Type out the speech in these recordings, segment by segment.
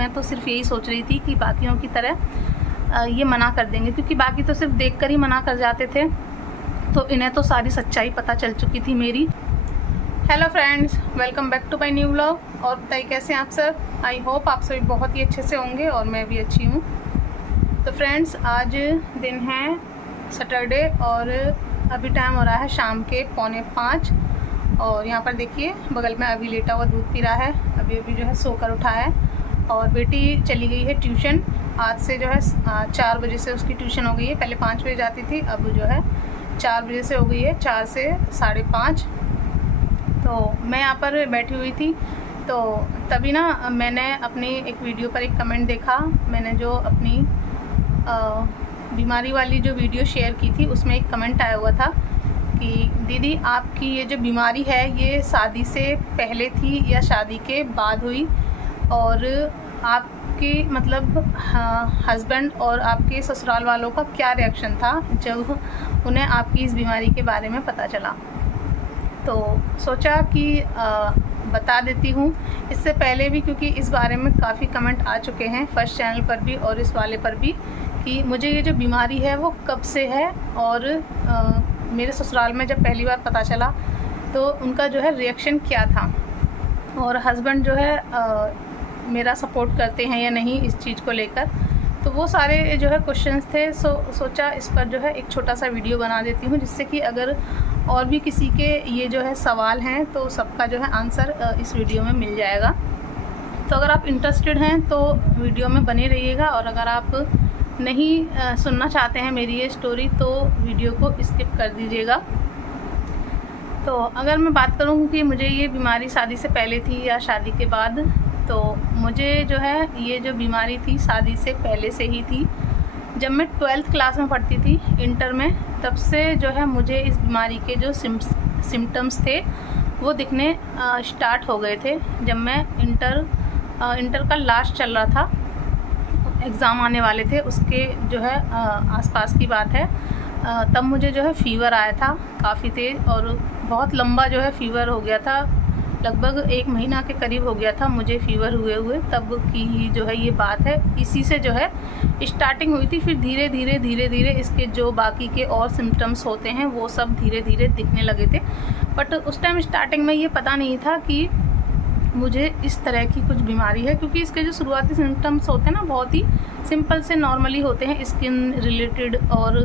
मैं तो सिर्फ यही सोच रही थी कि बाकियों की तरह ये मना कर देंगे, क्योंकि बाकी तो सिर्फ देखकर ही मना कर जाते थे, तो इन्हें तो सारी सच्चाई पता चल चुकी थी मेरी। Hello friends, welcome back to my new vlog. और बताइए कैसे हैं आप सब। आई होप आप सभी बहुत ही अच्छे से होंगे और मैं भी अच्छी हूँ। तो फ्रेंड्स, आज दिन है सैटरडे और अभी टाइम हो रहा है शाम के 4:45 और यहाँ पर देखिए बगल में अभी लेटा हुआ दूध पी रहा है। अभी जो है सोकर उठा है और बेटी चली गई है ट्यूशन। आज से जो है 4 बजे से उसकी ट्यूशन हो गई है। पहले 5 बजे जाती थी, अब जो है 4 बजे से हो गई है, 4 से 5:30। तो मैं यहाँ पर बैठी हुई थी, तो तभी ना मैंने अपनी एक वीडियो पर एक कमेंट देखा। मैंने जो अपनी बीमारी वाली जो वीडियो शेयर की थी उसमें एक कमेंट आया हुआ था कि दीदी आपकी ये जो बीमारी है ये शादी से पहले थी या शादी के बाद हुई, और आपके मतलब हस्बैंड और आपके ससुराल वालों का क्या रिएक्शन था जब उन्हें आपकी इस बीमारी के बारे में पता चला। तो सोचा कि बता देती हूँ इससे पहले भी, क्योंकि इस बारे में काफ़ी कमेंट आ चुके हैं फर्स्ट चैनल पर भी और इस वाले पर भी, कि मुझे ये जो बीमारी है वो कब से है और मेरे ससुराल में जब पहली बार पता चला तो उनका जो है रिएक्शन क्या था, और हस्बैंड जो है मेरा सपोर्ट करते हैं या नहीं इस चीज़ को लेकर। तो वो सारे जो है क्वेश्चंस थे। सोचा इस पर जो है एक छोटा सा वीडियो बना देती हूँ, जिससे कि अगर और भी किसी के ये जो है सवाल हैं तो सबका जो है आंसर इस वीडियो में मिल जाएगा। तो अगर आप इंटरेस्टेड हैं तो वीडियो में बने रहिएगा, और अगर आप नहीं सुनना चाहते हैं मेरी ये स्टोरी तो वीडियो को स्किप कर दीजिएगा। तो अगर मैं बात करूँ कि मुझे ये बीमारी शादी से पहले थी या शादी के बाद, तो मुझे जो है ये जो बीमारी थी शादी से पहले से ही थी। जब मैं 12th क्लास में पढ़ती थी, इंटर में, तब से जो है मुझे इस बीमारी के जो सिम्टम्स थे वो दिखने स्टार्ट हो गए थे। जब मैं इंटर का लास्ट चल रहा था, एग्ज़ाम आने वाले थे, उसके जो है आसपास की बात है, तब मुझे जो है फ़ीवर आया था काफ़ी तेज़, और बहुत लंबा जो है फ़ीवर हो गया था। लगभग 1 महीना के करीब हो गया था मुझे फ़ीवर हुए तब की जो है ये बात है। इसी से जो है स्टार्टिंग हुई थी, फिर धीरे धीरे इसके जो बाकी के और सिम्टम्स होते हैं वो सब धीरे धीरे दिखने लगे थे। बट उस टाइम स्टार्टिंग में ये पता नहीं था कि मुझे इस तरह की कुछ बीमारी है, क्योंकि इसके जो शुरुआती सिम्टम्स होते हैं ना बहुत ही सिंपल से नॉर्मली होते हैं। स्किन रिलेटेड और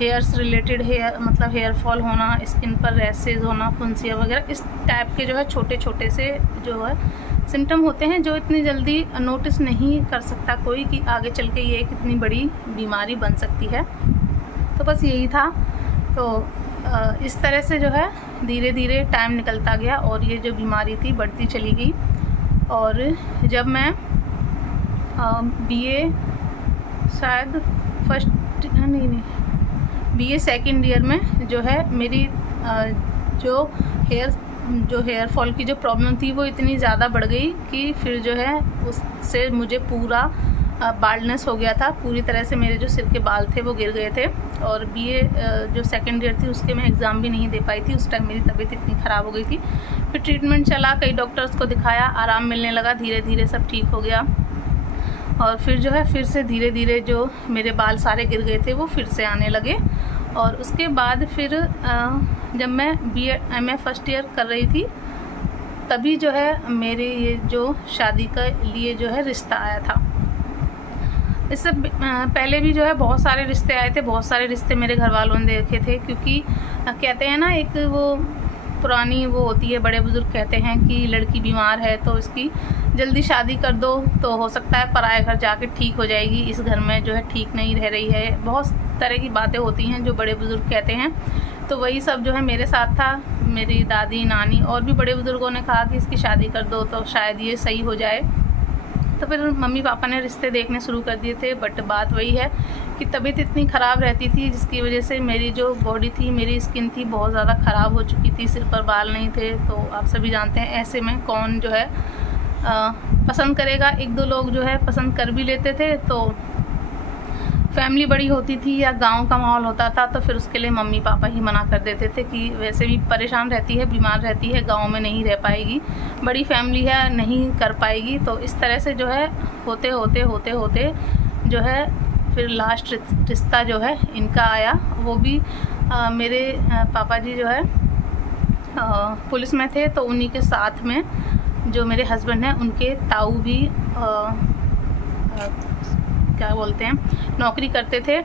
हेयर्स रिलेटेड, मतलब हेयर फॉल होना, स्किन पर रैसेज होना, फुंसियाँ वगैरह, इस टाइप के जो है छोटे छोटे से जो है सिम्टम होते हैं, जो इतनी जल्दी नोटिस नहीं कर सकता कोई कि आगे चल के ये कितनी बड़ी बीमारी बन सकती है। तो बस यही था। तो इस तरह से जो है धीरे धीरे टाइम निकलता गया और ये जो बीमारी थी बढ़ती चली गई। और जब मैं BA शायद BA सेकेंड ईयर में जो है मेरी जो हेयर फॉल की जो प्रॉब्लम थी वो इतनी ज़्यादा बढ़ गई कि फिर जो है उससे मुझे पूरा बाल्डनेस हो गया था। पूरी तरह से मेरे जो सिर के बाल थे वो गिर गए थे। और BA जो सेकेंड ईयर थी उसके मैं एग्ज़ाम भी नहीं दे पाई थी। उस टाइम मेरी तबीयत इतनी ख़राब हो गई थी। फिर ट्रीटमेंट चला, कई डॉक्टर्स को दिखाया, आराम मिलने लगा, धीरे धीरे सब ठीक हो गया। और फिर जो है फिर से धीरे धीरे जो मेरे बाल सारे गिर गए थे वो फिर से आने लगे। और उसके बाद फिर जब मैं MA फर्स्ट ईयर कर रही थी तभी जो है मेरे ये जो शादी के लिए जो है रिश्ता आया था। इससे पहले भी जो है बहुत सारे रिश्ते आए थे, बहुत सारे रिश्ते मेरे घर वालों ने देखे थे, क्योंकि कहते हैं ना एक वो पुरानी वो होती है, बड़े बुजुर्ग कहते हैं कि लड़की बीमार है तो इसकी जल्दी शादी कर दो, तो हो सकता है पराए घर जाके ठीक हो जाएगी, इस घर में जो है ठीक नहीं रह रही है। बहुत तरह की बातें होती हैं जो बड़े बुजुर्ग कहते हैं। तो वही सब जो है मेरे साथ था। मेरी दादी, नानी और भी बड़े बुजुर्गों ने कहा कि इसकी शादी कर दो तो शायद ये सही हो जाए। तो फिर मम्मी पापा ने रिश्ते देखने शुरू कर दिए थे। बट बात वही है कि तबीयत इतनी ख़राब रहती थी जिसकी वजह से मेरी जो बॉडी थी, मेरी स्किन थी, बहुत ज़्यादा ख़राब हो चुकी थी। सिर पर बाल नहीं थे। तो आप सभी जानते हैं ऐसे में कौन जो है पसंद करेगा। 1-2 लोग जो है पसंद कर भी लेते थे। तो फैमिली बड़ी होती थी या गांव का माहौल होता था तो फिर उसके लिए मम्मी पापा ही मना कर देते थे कि वैसे भी परेशान रहती है, बीमार रहती है, गांव में नहीं रह पाएगी, बड़ी फैमिली है, नहीं कर पाएगी। तो इस तरह से जो है होते होते जो है फिर लास्ट रिश्ता जो है इनका आया। वो भी मेरे पापा जी जो है पुलिस में थे, तो उन्हीं के साथ में जो मेरे हस्बैंड हैं उनके ताऊ भी क्या बोलते हैं, नौकरी करते थे।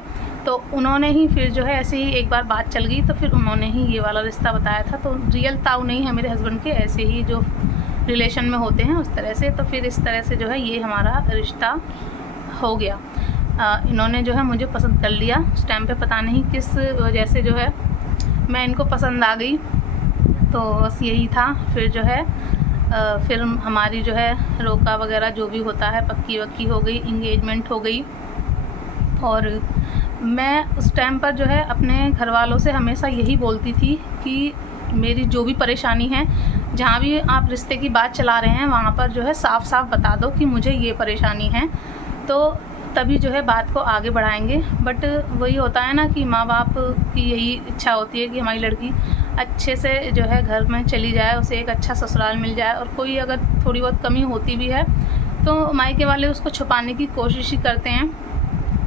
तो उन्होंने ही फिर जो है ऐसे ही एक बार बात चल गई तो फिर उन्होंने ही ये वाला रिश्ता बताया था। तो रियल ताऊ नहीं है मेरे हस्बैंड के, ऐसे ही जो रिलेशन में होते हैं उस तरह से। तो फिर इस तरह से जो है ये हमारा रिश्ता हो गया। इन्होंने जो है मुझे पसंद कर लिया उस टाइम पे, पता नहीं किस वजह से जो है मैं इनको पसंद आ गई। तो बस यही था। फिर जो है फिर हमारी जो है रोका वगैरह जो भी होता है पक्की वक्की हो गई, इंगेजमेंट हो गई। और मैं उस टाइम पर जो है अपने घर वालों से हमेशा यही बोलती थी कि मेरी जो भी परेशानी है, जहाँ भी आप रिश्ते की बात चला रहे हैं वहाँ पर जो है साफ साफ बता दो कि मुझे ये परेशानी है, तो तभी जो है बात को आगे बढ़ाएंगे। बट वही होता है ना कि माँ बाप की यही इच्छा होती है कि हमारी लड़की अच्छे से जो है घर में चली जाए, उसे एक अच्छा ससुराल मिल जाए। और कोई अगर थोड़ी बहुत कमी होती भी है तो मायके वाले उसको छुपाने की कोशिश ही करते हैं।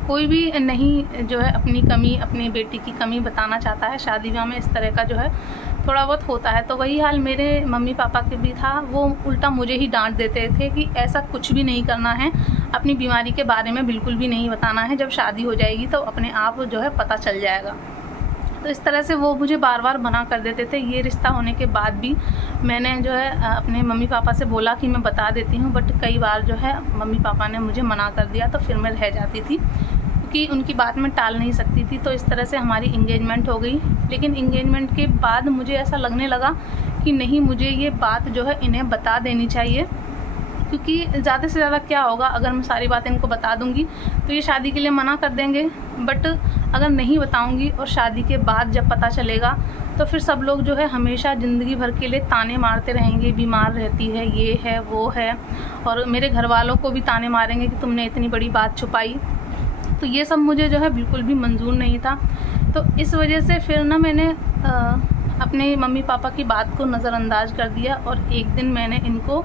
कोई भी नहीं जो है अपनी कमी, अपनी बेटी की कमी बताना चाहता है। शादी ब्याह में इस तरह का जो है थोड़ा बहुत होता है। तो वही हाल मेरे मम्मी पापा के भी था। वो उल्टा मुझे ही डांट देते थे कि ऐसा कुछ भी नहीं करना है, अपनी बीमारी के बारे में बिल्कुल भी नहीं बताना है, जब शादी हो जाएगी तो अपने आप जो है पता चल जाएगा। तो इस तरह से वो मुझे बार बार मना कर देते थे। ये रिश्ता होने के बाद भी मैंने जो है अपने मम्मी पापा से बोला कि मैं बता देती हूँ, बट कई बार जो है मम्मी पापा ने मुझे मना कर दिया। तो फिर मैं रह जाती थी क्योंकि उनकी बात मैं टाल नहीं सकती थी। तो इस तरह से हमारी इंगेजमेंट हो गई। लेकिन इंगेजमेंट के बाद मुझे ऐसा लगने लगा कि नहीं, मुझे ये बात जो है इन्हें बता देनी चाहिए, क्योंकि ज़्यादा से ज़्यादा क्या होगा, अगर मैं सारी बातें इनको बता दूंगी तो ये शादी के लिए मना कर देंगे। बट अगर नहीं बताऊंगी और शादी के बाद जब पता चलेगा तो फिर सब लोग जो है हमेशा ज़िंदगी भर के लिए ताने मारते रहेंगे, बीमार रहती है, ये है वो है, और मेरे घर वालों को भी ताने मारेंगे कि तुमने इतनी बड़ी बात छुपाई। तो ये सब मुझे जो है बिल्कुल भी मंजूर नहीं था। तो इस वजह से फिर ना मैंने अपने मम्मी पापा की बात को नज़रअंदाज कर दिया और एक दिन मैंने इनको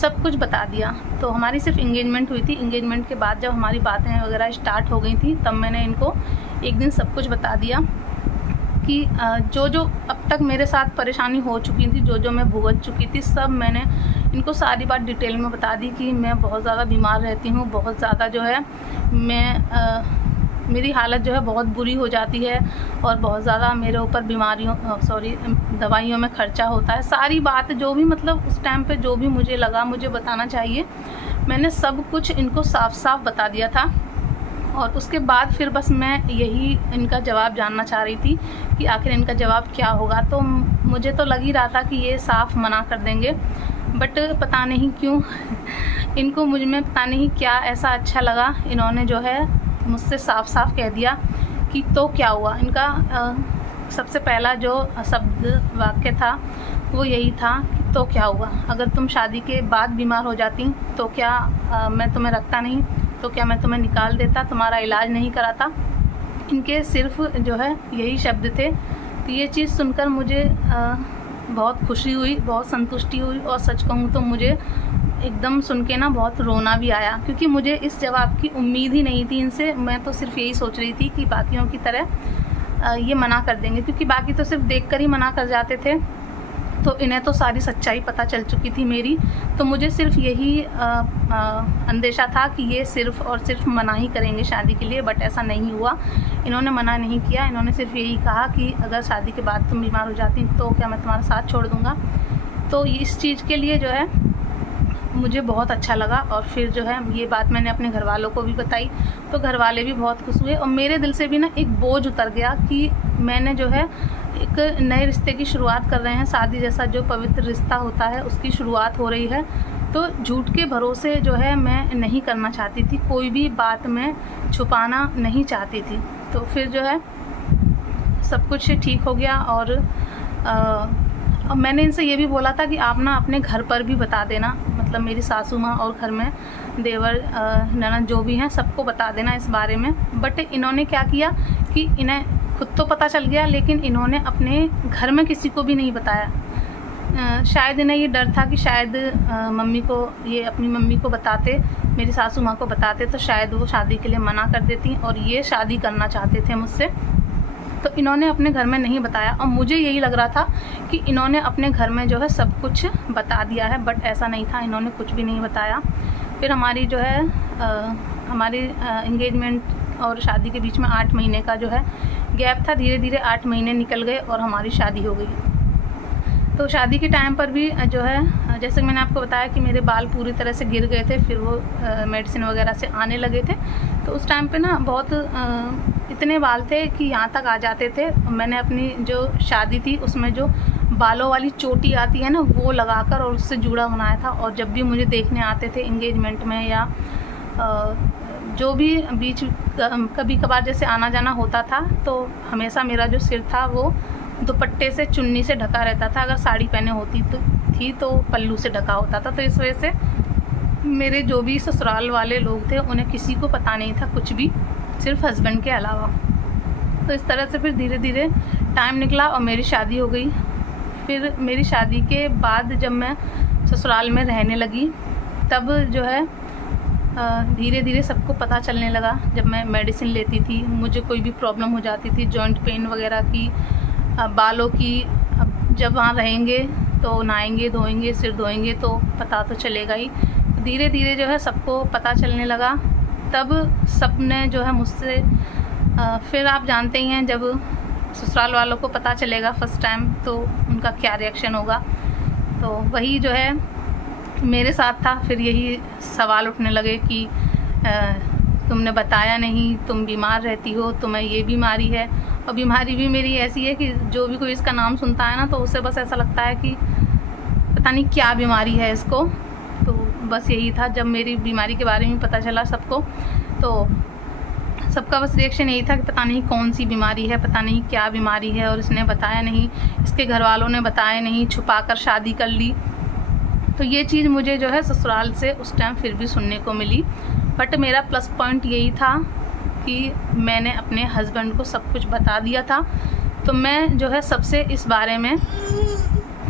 सब कुछ बता दिया। तो हमारी सिर्फ इंगेजमेंट हुई थी। इंगेजमेंट के बाद जब हमारी बातें वगैरह स्टार्ट हो गई थी तब मैंने इनको एक दिन सब कुछ बता दिया कि जो जो अब तक मेरे साथ परेशानी हो चुकी थी, जो जो मैं भुगत चुकी थी, सब मैंने इनको सारी बात डिटेल में बता दी कि मैं बहुत ज़्यादा बीमार रहती हूँ, बहुत ज़्यादा जो है मेरी हालत जो है बहुत बुरी हो जाती है और बहुत ज़्यादा मेरे ऊपर दवाइयों में खर्चा होता है। सारी बात जो भी मतलब उस टाइम पे जो भी मुझे लगा मुझे बताना चाहिए, मैंने सब कुछ इनको साफ साफ बता दिया था। और उसके बाद फिर बस मैं यही इनका जवाब जानना चाह रही थी कि आखिर इनका जवाब क्या होगा। तो मुझे तो लग ही रहा था कि ये साफ मना कर देंगे, बट पता नहीं क्यों इनको मुझ में पता नहीं क्या ऐसा अच्छा लगा, इन्होंने जो है मुझसे साफ साफ कह दिया कि तो क्या हुआ। इनका सबसे पहला जो शब्द वाक्य था वो यही था कि तो क्या हुआ, अगर तुम शादी के बाद बीमार हो जाती तो क्या मैं तुम्हें रखता नहीं, तो क्या मैं तुम्हें निकाल देता, तुम्हारा इलाज नहीं कराता। इनके सिर्फ जो है यही शब्द थे। तो ये चीज़ सुनकर मुझे बहुत खुशी हुई, बहुत संतुष्टि हुई और सच कहूँ तो मुझे एकदम सुन के ना बहुत रोना भी आया, क्योंकि मुझे इस जवाब की उम्मीद ही नहीं थी इनसे। मैं तो सिर्फ यही सोच रही थी कि बाकियों की तरह ये मना कर देंगे, क्योंकि बाकी तो सिर्फ देखकर ही मना कर जाते थे। तो इन्हें तो सारी सच्चाई पता चल चुकी थी मेरी। तो मुझे सिर्फ यही अंदेशा था कि ये सिर्फ और सिर्फ मना ही करेंगे शादी के लिए, बट ऐसा नहीं हुआ। इन्होंने मना नहीं किया, इन्होंने सिर्फ यही कहा कि अगर शादी के बाद तुम बीमार हो जाती तो क्या मैं तुम्हारा साथ छोड़ दूँगा। तो इस चीज़ के लिए जो है मुझे बहुत अच्छा लगा। और फिर जो है ये बात मैंने अपने घर वालों को भी बताई, तो घर वाले भी बहुत खुश हुए और मेरे दिल से भी ना एक बोझ उतर गया कि मैंने जो है एक नए रिश्ते की शुरुआत कर रहे हैं। शादी जैसा जो पवित्र रिश्ता होता है उसकी शुरुआत हो रही है। तो झूठ के भरोसे जो है मैं नहीं करना चाहती थी, कोई भी बात मैं छुपाना नहीं चाहती थी। तो फिर जो है सब कुछ ठीक हो गया और और मैंने इनसे ये भी बोला था कि आप ना अपने घर पर भी बता देना, मतलब मेरी सासू माँ और घर में देवर ननद जो भी हैं सबको बता देना इस बारे में। बट इन्होंने क्या किया कि इन्हें खुद तो पता चल गया, लेकिन इन्होंने अपने घर में किसी को भी नहीं बताया। शायद इन्हें ये डर था कि शायद मम्मी को, ये अपनी मम्मी को बताते, मेरी सासू माँ को बताते तो शायद वो शादी के लिए मना कर देती, और ये शादी करना चाहते थे मुझसे, तो इन्होंने अपने घर में नहीं बताया। और मुझे यही लग रहा था कि इन्होंने अपने घर में जो है सब कुछ बता दिया है, बट ऐसा नहीं था, इन्होंने कुछ भी नहीं बताया। फिर हमारी जो है हमारी एंगेजमेंट और शादी के बीच में 8 महीने का जो है गैप था। धीरे धीरे 8 महीने निकल गए और हमारी शादी हो गई। तो शादी के टाइम पर भी जो है, जैसे मैंने आपको बताया कि मेरे बाल पूरी तरह से गिर गए थे, फिर वो मेडिसिन वगैरह से आने लगे थे। तो उस टाइम पे ना बहुत इतने बाल थे कि यहाँ तक आ जाते थे। मैंने अपनी जो शादी थी उसमें जो बालों वाली चोटी आती है ना, वो लगाकर और उससे जूड़ा बनाया था। और जब भी मुझे देखने आते थे एंगेजमेंट में या जो भी बीच कभी कभार जैसे आना जाना होता था, तो हमेशा मेरा जो सिर था वो दुपट्टे से, चुन्नी से ढका रहता था। अगर साड़ी पहने होती तो पल्लू से ढका होता था। तो इस वजह से मेरे जो भी ससुराल वाले लोग थे उन्हें किसी को पता नहीं था कुछ भी, सिर्फ हस्बैंड के अलावा। तो इस तरह से फिर धीरे धीरे टाइम निकला और मेरी शादी हो गई। फिर मेरी शादी के बाद जब मैं ससुराल में रहने लगी, तब जो है धीरे धीरे सबको पता चलने लगा। जब मैं मेडिसिन लेती थी, मुझे कोई भी प्रॉब्लम हो जाती थी, जॉइंट पेन वगैरह की, बालों की, जब वहाँ रहेंगे तो नहाएंगे धोएंगे, सिर धोएंगे तो पता तो चलेगा ही। धीरे धीरे जो है सबको पता चलने लगा। तब सब ने जो है मुझसे, फिर आप जानते ही हैं जब ससुराल वालों को पता चलेगा फर्स्ट टाइम तो उनका क्या रिएक्शन होगा। तो वही जो है मेरे साथ था। फिर यही सवाल उठने लगे कि तुमने बताया नहीं, तुम बीमार रहती हो, तुम्हें ये बीमारी है। और बीमारी भी मेरी ऐसी है कि जो भी कोई इसका नाम सुनता है ना, तो उसे बस ऐसा लगता है कि पता नहीं क्या बीमारी है इसको। तो बस यही था। जब मेरी बीमारी के बारे में पता चला सबको, तो सबका बस रिएक्शन यही था कि पता नहीं कौन सी बीमारी है, पता नहीं क्या बीमारी है, और इसने बताया नहीं, इसके घर वालों ने बताया नहीं, छुपा कर शादी कर ली। तो ये चीज़ मुझे जो है ससुराल से उस टाइम फिर भी सुनने को मिली। बट मेरा प्लस पॉइंट यही था कि मैंने अपने हस्बैंड को सब कुछ बता दिया था। तो मैं जो है सबसे इस बारे में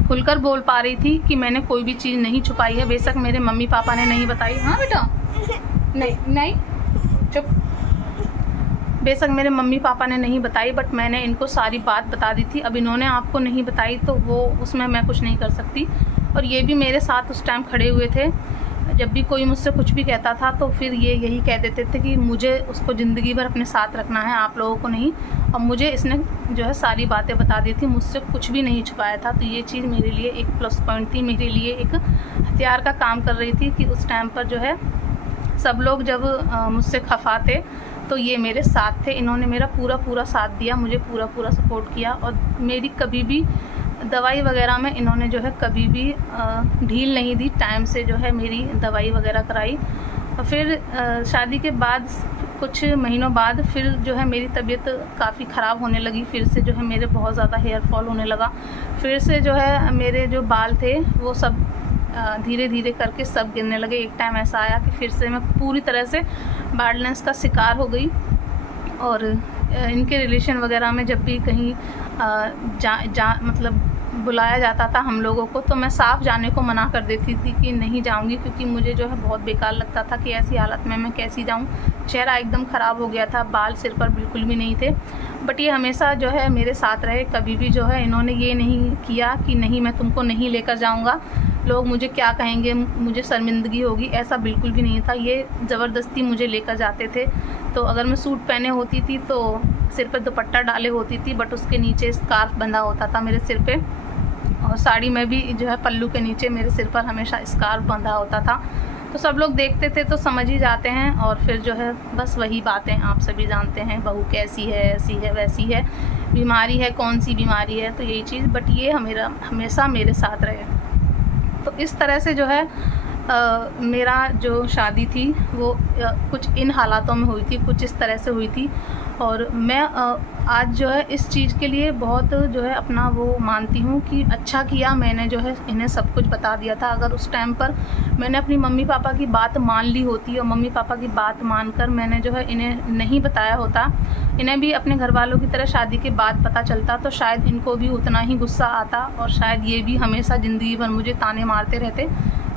खुलकर बोल पा रही थी कि मैंने कोई भी चीज़ नहीं छुपाई है। बेशक मेरे मम्मी पापा ने नहीं बताई। हाँ बेटा, नहीं चुप। बेशक मेरे मम्मी पापा ने नहीं बताई, बट मैंने इनको सारी बात बता दी थी। अब इन्होंने आपको नहीं बताई तो वो उसमें मैं कुछ नहीं कर सकती। और ये भी मेरे साथ उस टाइम खड़े हुए थे। जब भी कोई मुझसे कुछ भी कहता था तो फिर ये यही कह देते थे कि मुझे उसको ज़िंदगी भर अपने साथ रखना है, आप लोगों को नहीं। और मुझे इसने जो है सारी बातें बता दी थी, मुझसे कुछ भी नहीं छुपाया था। तो ये चीज़ मेरे लिए एक प्लस पॉइंट थी, मेरे लिए एक हथियार का काम कर रही थी कि उस टाइम पर जो है सब लोग जब मुझसे खफा थे तो ये मेरे साथ थे। इन्होंने मेरा पूरा साथ दिया, मुझे पूरा सपोर्ट किया। और मेरी कभी भी दवाई वगैरह में इन्होंने जो है कभी भी ढील नहीं दी। टाइम से जो है मेरी दवाई वगैरह कराई। और फिर शादी के बाद कुछ महीनों बाद फिर जो है मेरी तबीयत काफ़ी ख़राब होने लगी। फिर से जो है मेरे बहुत ज़्यादा हेयर फॉल होने लगा। फिर से जो है मेरे जो बाल थे वो सब धीरे धीरे करके सब गिरने लगे। एक टाइम ऐसा आया कि फिर से मैं पूरी तरह से बाल्डनेस का शिकार हो गई। और इनके रिलेशन वगैरह में जब भी कहीं मतलब बुलाया जाता था हम लोगों को, तो मैं साफ जाने को मना कर देती थी कि नहीं जाऊंगी, क्योंकि मुझे जो है बहुत बेकार लगता था कि ऐसी हालत में मैं कैसी जाऊं। चेहरा एकदम ख़राब हो गया था, बाल सिर पर बिल्कुल भी नहीं थे। बट ये हमेशा जो है मेरे साथ रहे। कभी भी जो है इन्होंने ये नहीं किया कि नहीं मैं तुमको नहीं लेकर जाऊँगा, लोग मुझे क्या कहेंगे, मुझे शर्मिंदगी होगी, ऐसा बिल्कुल भी नहीं था। ये ज़बरदस्ती मुझे लेकर जाते थे। तो अगर मैं सूट पहने होती थी तो सिर पे दुपट्टा डाले होती थी, बट उसके नीचे स्कार्फ बंधा होता था मेरे सिर पे। और साड़ी में भी जो है पल्लू के नीचे मेरे सिर पर हमेशा स्कार्फ बंधा होता था। तो सब लोग देखते थे तो समझ ही जाते हैं। और फिर जो है बस वही बातें आप सभी जानते हैं, बहू कैसी है, ऐसी है वैसी है, बीमारी है, कौन सी बीमारी है, तो यही चीज़। बट ये हमेशा मेरे साथ रहे। तो इस तरह से जो है मेरा जो शादी थी वो कुछ इन हालातों में हुई थी, कुछ इस तरह से हुई थी। और मैं आज जो है इस चीज़ के लिए बहुत जो है अपना वो मानती हूँ कि अच्छा किया मैंने जो है इन्हें सब कुछ बता दिया था। अगर उस टाइम पर मैंने अपनी मम्मी पापा की बात मान ली होती और मम्मी पापा की बात मानकर मैंने जो है इन्हें नहीं बताया होता, इन्हें भी अपने घर वालों की तरह शादी के बाद पता चलता, तो शायद इनको भी उतना ही गुस्सा आता और शायद ये भी हमेशा ज़िंदगी भर मुझे ताने मारते रहते।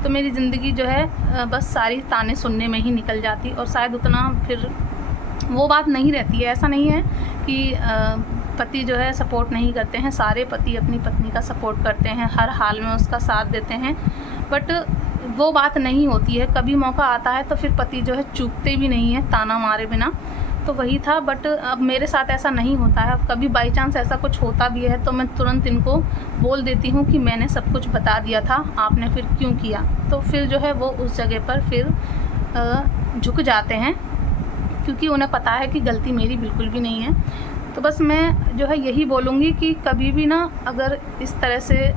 तो मेरी ज़िंदगी जो है बस सारी ताने सुनने में ही निकल जाती और शायद उतना फिर वो बात नहीं रहती है। ऐसा नहीं है कि पति जो है सपोर्ट नहीं करते हैं, सारे पति अपनी पत्नी का सपोर्ट करते हैं, हर हाल में उसका साथ देते हैं, बट वो बात नहीं होती है। कभी मौका आता है तो फिर पति जो है चूकते भी नहीं हैं ताना मारे बिना। तो वही था, बट अब मेरे साथ ऐसा नहीं होता है। कभी बाई चांस ऐसा कुछ होता भी है तो मैं तुरंत इनको बोल देती हूँ कि मैंने सब कुछ बता दिया था, आपने फिर क्यों किया। तो फिर जो है वो उस जगह पर फिर झुक जाते हैं, क्योंकि उन्हें पता है कि गलती मेरी बिल्कुल भी नहीं है। तो बस मैं जो है यही बोलूँगी कि कभी भी ना, अगर इस तरह से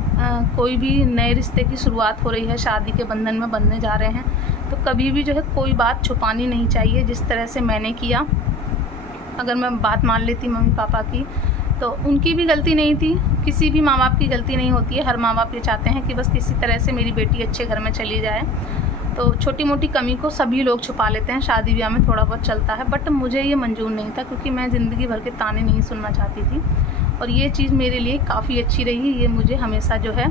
कोई भी नए रिश्ते की शुरुआत हो रही है, शादी के बंधन में बंधने जा रहे हैं, तो कभी भी जो है कोई बात छुपानी नहीं चाहिए। जिस तरह से मैंने किया, अगर मैं बात मान लेती मम्मी पापा की, तो उनकी भी गलती नहीं थी, किसी भी माँ बाप की गलती नहीं होती है। हर माँ बाप ये चाहते हैं कि बस किसी तरह से मेरी बेटी अच्छे घर में चली जाए। तो छोटी मोटी कमी को सभी लोग छुपा लेते हैं, शादी ब्याह में थोड़ा बहुत चलता है, बट मुझे ये मंजूर नहीं था, क्योंकि मैं ज़िंदगी भर के ताने नहीं सुनना चाहती थी। और ये चीज़ मेरे लिए काफ़ी अच्छी रही, ये मुझे हमेशा जो है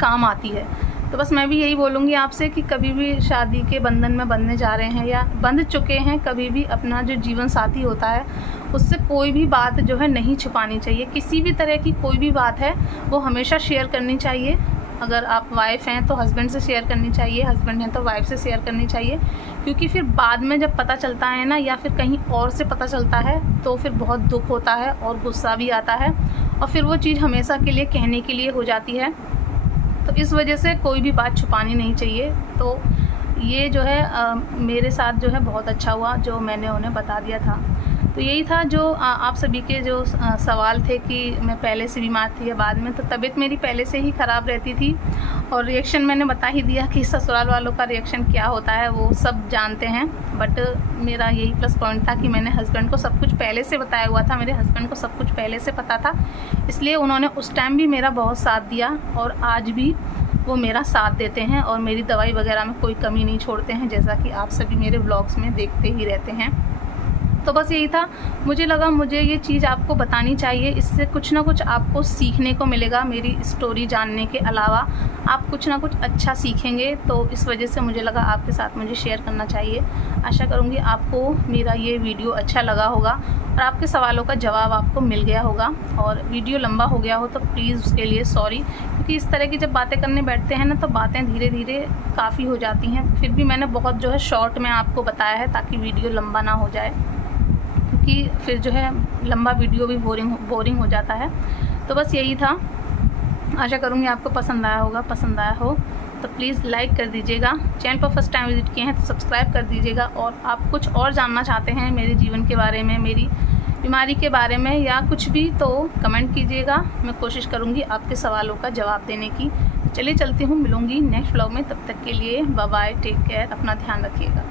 काम आती है। तो बस मैं भी यही बोलूँगी आपसे कि कभी भी शादी के बंधन में बंधने जा रहे हैं या बंध चुके हैं, कभी भी अपना जो जीवन साथी होता है उससे कोई भी बात जो है नहीं छुपानी चाहिए। किसी भी तरह की कोई भी बात है वो हमेशा शेयर करनी चाहिए। अगर आप वाइफ़ हैं तो हस्बैंड से शेयर करनी चाहिए, हस्बैंड हैं तो वाइफ से शेयर करनी चाहिए, क्योंकि फिर बाद में जब पता चलता है ना, या फिर कहीं और से पता चलता है, तो फिर बहुत दुख होता है और गुस्सा भी आता है, और फिर वो चीज़ हमेशा के लिए कहने के लिए हो जाती है। तो इस वजह से कोई भी बात छुपानी नहीं चाहिए। तो ये जो है मेरे साथ जो है बहुत अच्छा हुआ जो मैंने उन्हें बता दिया था। तो यही था जो आप सभी के जो सवाल थे कि मैं पहले से बीमार थी या बाद में। तो तबीयत मेरी पहले से ही ख़राब रहती थी, और रिएक्शन मैंने बता ही दिया कि ससुराल वालों का रिएक्शन क्या होता है वो सब जानते हैं। बट मेरा यही प्लस पॉइंट था कि मैंने हस्बैंड को सब कुछ पहले से बताया हुआ था, मेरे हस्बैंड को सब कुछ पहले से पता था, इसलिए उन्होंने उस टाइम भी मेरा बहुत साथ दिया और आज भी वो मेरा साथ देते हैं और मेरी दवाई वगैरह में कोई कमी नहीं छोड़ते हैं, जैसा कि आप सभी मेरे व्लॉग्स में देखते ही रहते हैं। तो बस यही था, मुझे लगा मुझे ये चीज़ आपको बतानी चाहिए, इससे कुछ ना कुछ आपको सीखने को मिलेगा। मेरी स्टोरी जानने के अलावा आप कुछ ना कुछ अच्छा सीखेंगे, तो इस वजह से मुझे लगा आपके साथ मुझे शेयर करना चाहिए। आशा करूँगी आपको मेरा ये वीडियो अच्छा लगा होगा और आपके सवालों का जवाब आपको मिल गया होगा। और वीडियो लंबा हो गया हो तो प्लीज़ उसके लिए सॉरी, क्योंकि इस तरह की जब बातें करने बैठते हैं ना तो बातें धीरे धीरे काफ़ी हो जाती हैं। फिर भी मैंने बहुत जो है शॉर्ट में आपको बताया है ताकि वीडियो लंबा ना हो जाए, क्योंकि फिर जो है लंबा वीडियो भी बोरिंग हो जाता है। तो बस यही था, आशा करूँगी आपको पसंद आया होगा। पसंद आया हो तो प्लीज़ लाइक कर दीजिएगा, चैनल पर फर्स्ट टाइम विजिट किए हैं तो सब्सक्राइब कर दीजिएगा। और आप कुछ और जानना चाहते हैं मेरे जीवन के बारे में, मेरी बीमारी के बारे में या कुछ भी, तो कमेंट कीजिएगा, मैं कोशिश करूँगी आपके सवालों का जवाब देने की। चलिए चलती हूँ, मिलूँगी नेक्स्ट व्लॉग में, तब तक के लिए बाय बाय, टेक केयर, अपना ध्यान रखिएगा।